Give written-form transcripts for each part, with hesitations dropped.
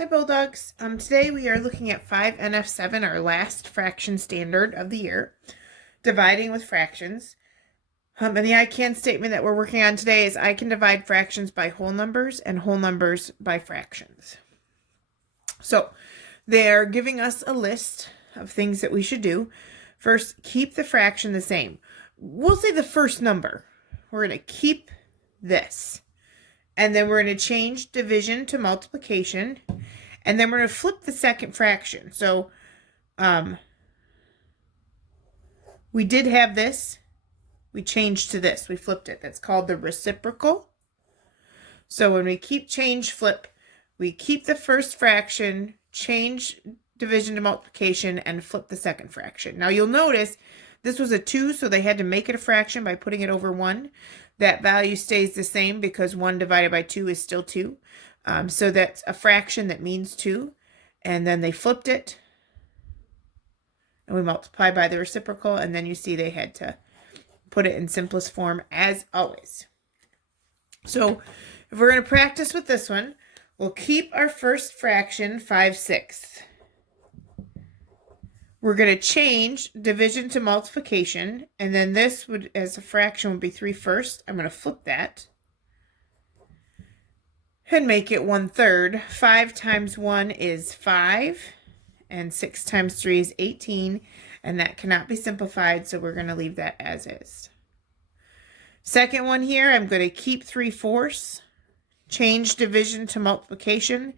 Hi Bulldogs. Today we are looking at 5.NF.7, our last fraction standard of the year, dividing with fractions. And the I can statement that we're working on today is I can divide fractions by whole numbers and whole numbers by fractions. So they're giving us a list of things that we should do. First, keep the fraction the same. We'll say the first number. We're going to keep this. And then we're going to change division to multiplication. And then we're going to flip the second fraction. So we did have this. We changed to this. We flipped it. That's called the reciprocal. So when we keep change flip, we keep the first fraction, change division to multiplication, and flip the second fraction. Now you'll notice this was a 2, so they had to make it a fraction by putting it over 1. That value stays the same because 1 divided by 2 is still 2. So that's a fraction that means 2. And then they flipped it. And we multiply by the reciprocal. And then you see they had to put it in simplest form as always. So if we're going to practice with this one, we'll keep our first fraction 5/6. We're going to change division to multiplication, and then this would, as a fraction, would be 3/1. I'm going to flip that and make it 1/3. 5 times 1 is 5, and 6 times 3 is 18, and that cannot be simplified, so we're going to leave that as is. Second one here, I'm going to keep 3/4, change division to multiplication,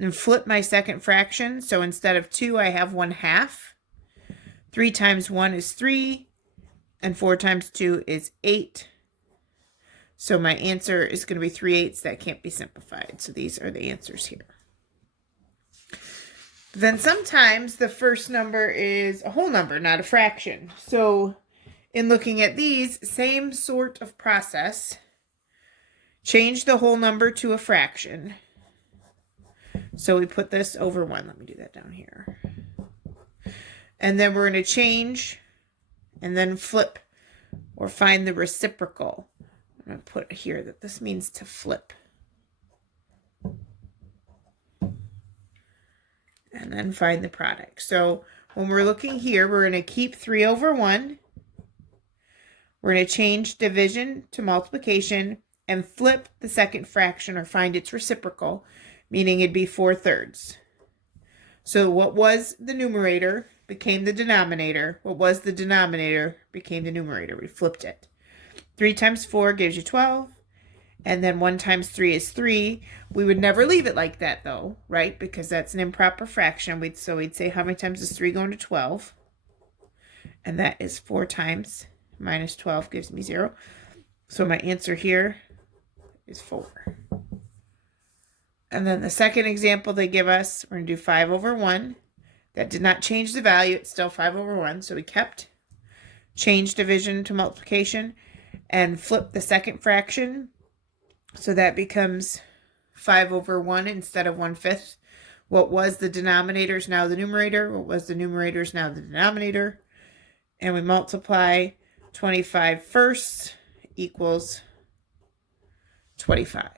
and flip my second fraction. So instead of 2, I have 1/2. 3 times 1 is 3, and 4 times 2 is 8. So my answer is going to be 3/8. That can't be simplified. So these are the answers here. But then sometimes the first number is a whole number, not a fraction. So in looking at these, same sort of process. Change the whole number to a fraction. So we put this over 1. Let me do that down here. And then we're going to change and then flip or find the reciprocal. I'm going to put here that this means to flip. And then find the product. So when we're looking here, we're going to keep 3/1. We're going to change division to multiplication and flip the second fraction or find its reciprocal, meaning it'd be 4/3. So what was the numerator became the denominator. What was the denominator became the numerator. We flipped it. 3 times 4 gives you 12. And then 1 times 3 is 3. We would never leave it like that, though, right? Because that's an improper fraction. So we'd say, how many times is 3 going to 12? And that is 4 times minus 12 gives me 0. So my answer here is 4. And then the second example they give us, we're going to do 5/1. That did not change the value. It's still 5/1. So we kept, change division to multiplication, and flip the second fraction. So that becomes 5/1 instead of 1/5. What was the denominator is now the numerator. What was the numerator is now the denominator. And we multiply 25 first equals 25.